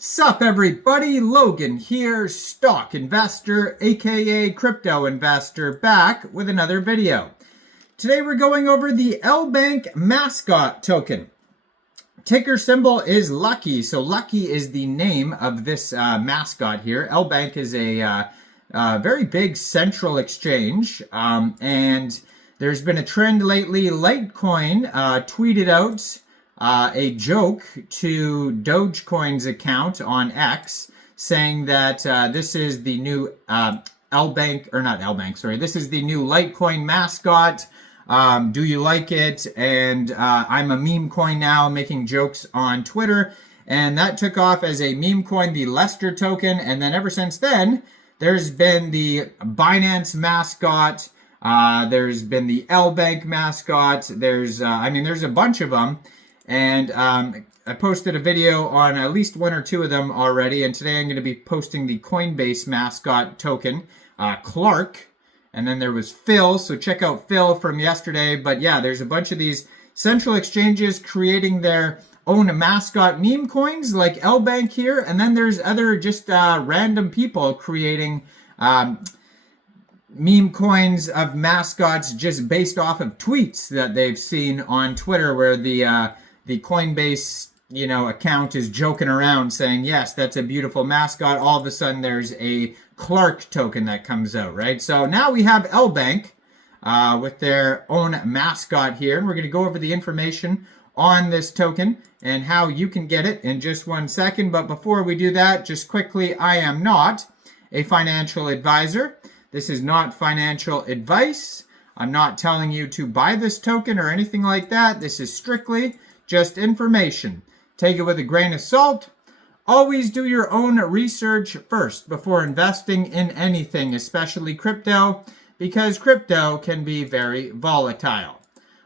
Sup everybody, Logan here, stock investor, aka crypto investor, back with another video. Today we're going over the Lbank Mascot token. Ticker symbol is Lucky, so Lucky is the name of this mascot here. Lbank is a very big central exchange, and there's been a trend lately. Litecoin tweeted out a joke to Dogecoin's account on X, saying that this is the new Lbank, or not Lbank, sorry, this is the new Litecoin mascot. Do you like it? And I'm a meme coin now, making jokes on Twitter, and that took off as a meme coin, the Lester token. And then ever since then, there's been the Binance mascot, there's been the Lbank mascot, there's a bunch of them. And I posted a video on at least one or two of them already. And today I'm going to be posting the Coinbase mascot token, Clark. And then there was Phil. So check out Phil from yesterday. But yeah, there's a bunch of these central exchanges creating their own mascot meme coins like Lbank here. And then there's other just random people creating meme coins of mascots just based off of tweets that they've seen on Twitter, where the Coinbase, account is joking around saying, yes, that's a beautiful mascot. All of a sudden, there's a Clark token that comes out, right? So now we have Lbank with their own mascot here. And we're going to go over the information on this token and how you can get it in just 1 second. But before we do that, just quickly, I am not a financial advisor. This is not financial advice. I'm not telling you to buy this token or anything like that. This is strictly just information. Take it with a grain of salt. Always do your own research first before investing in anything, especially crypto, because crypto can be very volatile.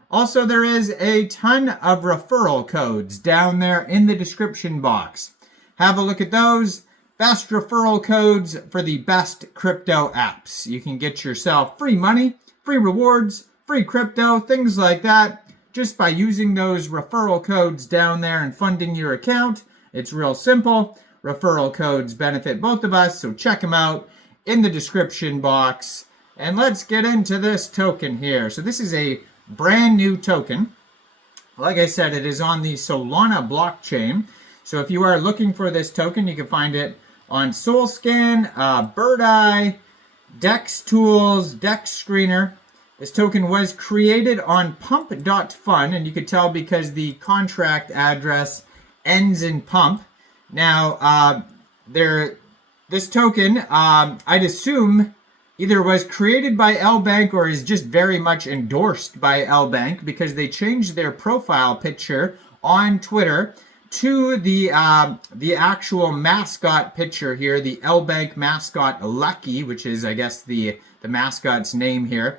Also, there is a ton of referral codes down there in the description box. Have a look at those. Best referral codes for the best crypto apps. You can get yourself free money, free rewards, free crypto, things like that, just by using those referral codes down there and funding your account. It's real simple. Referral codes benefit both of us, so check them out in the description box. And let's get into this token here. So this is a brand new token. Like I said, it is on the Solana blockchain. So if you are looking for this token, you can find it on SolScan, Bird Eye, Dex Tools, Dex Screener. This token was created on pump.fun, and you could tell because the contract address ends in pump. Now, this token, I'd assume, either was created by Lbank or is just very much endorsed by Lbank, because they changed their profile picture on Twitter to the actual mascot picture here, the Lbank mascot Lucky, which is, I guess, the mascot's name here.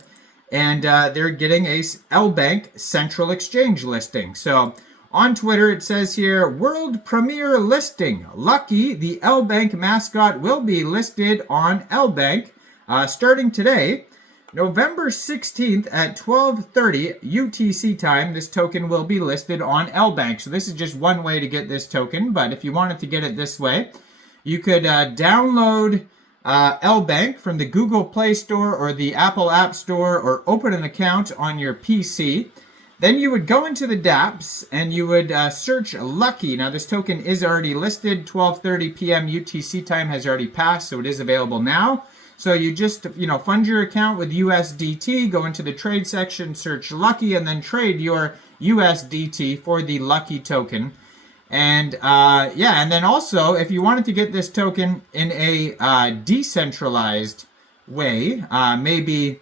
And they're getting a Lbank Central Exchange listing. So on Twitter, it says here, world premiere listing. Lucky, the Lbank mascot, will be listed on Lbank starting today, November 16th at 12:30 UTC time. This token will be listed on Lbank. So this is just one way to get this token. But if you wanted to get it this way, you could download Lbank from the Google Play Store or the Apple App Store, or open an account on your PC. Then you would go into the dApps and you would search Lucky. Now this token is already listed. 12:30 p.m. UTC time has already passed, so it is available now. So you just, fund your account with USDT, go into the trade section, search Lucky, and then trade your USDT for the Lucky token. And and then also, if you wanted to get this token in a decentralized way, maybe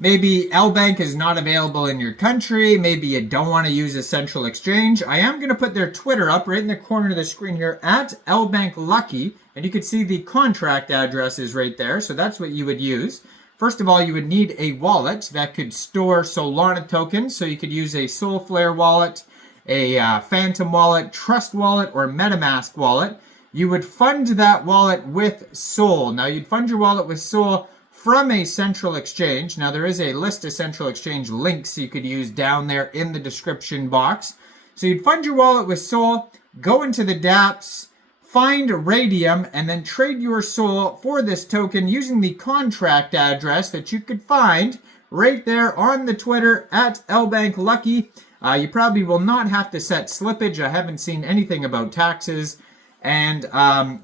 Lbank is not available in your country, maybe you don't want to use a central exchange. I am going to put their Twitter up right in the corner of the screen here, at Lbank Lucky, and you can see the contract address is right there, so that's what you would use. First of all, you would need a wallet that could store Solana tokens. So you could use a Solflare wallet, a Phantom wallet, Trust wallet, or MetaMask wallet. You would fund that wallet with Sol. Now, you'd fund your wallet with Sol from a central exchange. Now, there is a list of central exchange links you could use down there in the description box. So you'd fund your wallet with Sol, go into the dApps, find Raydium, and then trade your Sol for this token using the contract address that you could find right there on the Twitter at Lbank Lucky. You probably will not have to set slippage. I haven't seen anything about taxes. And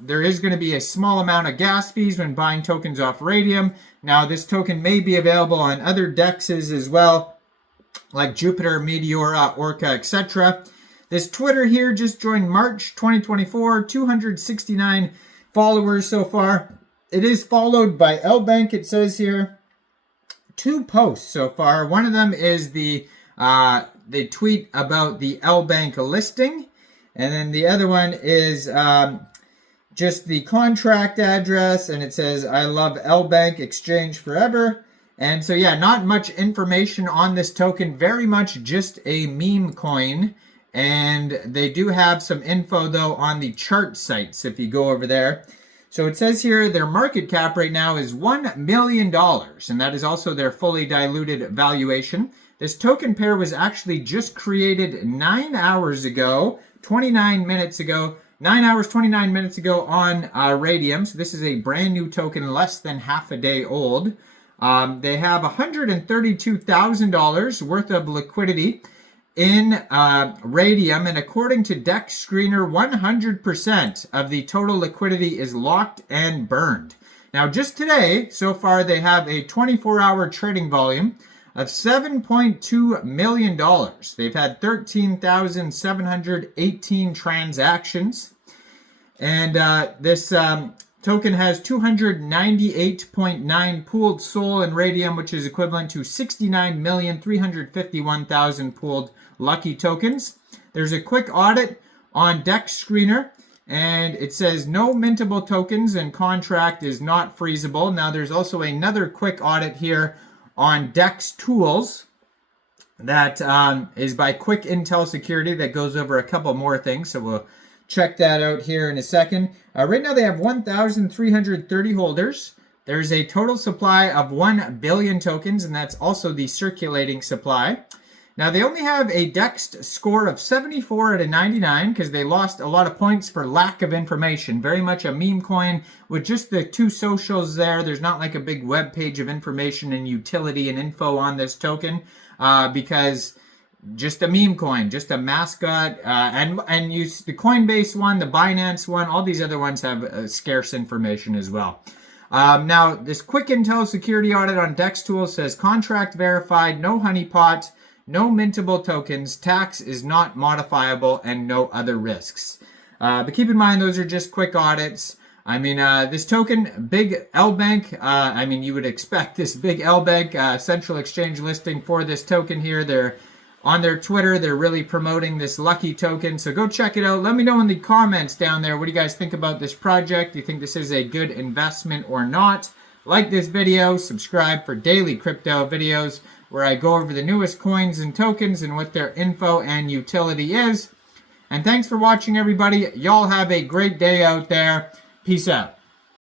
there is going to be a small amount of gas fees when buying tokens off Raydium. Now, this token may be available on other DEXs as well, like Jupiter, Meteora, Orca, etc. This Twitter here just joined March 2024, 269 followers so far. It is followed by Lbank, it says here. 2 posts so far. One of them is the tweet about the Lbank listing. And then the other one is just the contract address, and it says, I love Lbank, exchange forever. And so, yeah, not much information on this token, very much just a meme coin. And they do have some info, though, on the chart sites if you go over there. So it says here their market cap right now is $1 million, and that is also their fully diluted valuation. This token pair was actually just created 9 hours ago. 29 minutes ago, 9 hours, 29 minutes ago on Raydium. So this is a brand new token, less than half a day old. They have $132,000 worth of liquidity in Raydium. And according to DEX Screener, 100% of the total liquidity is locked and burned. Now, just today, so far, they have a 24-hour trading volume of $7.2 million. They've had 13,718 transactions. And this token has 298.9 pooled Sol in Raydium, which is equivalent to 69,351,000 pooled Lucky tokens. There's a quick audit on DEX Screener, and it says no mintable tokens and contract is not freezable. Now, there's also another quick audit here on DEX Tools that is by Quick Intel Security that goes over a couple more things. So we'll check that out here in a second. Right now they have 1,330 holders. There's a total supply of 1 billion tokens, and that's also the circulating supply. Now they only have a DEX score of 74 out of 99 because they lost a lot of points for lack of information. Very much a meme coin with just the 2 socials there. There's not like a big web page of information and utility and info on this token because just a meme coin, just a mascot, and use the Coinbase one, the Binance one, all these other ones have scarce information as well. Now this Quick Intel Security audit on DEX Tools says contract verified, no honeypot, no mintable tokens, tax is not modifiable, and no other risks. But keep in mind, those are just quick audits. I mean, this token, big Lbank, I mean, you would expect this big Lbank central exchange listing for this token here. They're on their Twitter. They're really promoting this Lucky token. So go check it out. Let me know in the comments down there. What do you guys think about this project? Do you think this is a good investment or not? Like this video, subscribe for daily crypto videos where I go over the newest coins and tokens and what their info and utility is. And thanks for watching, everybody. Y'all have a great day out there. Peace out.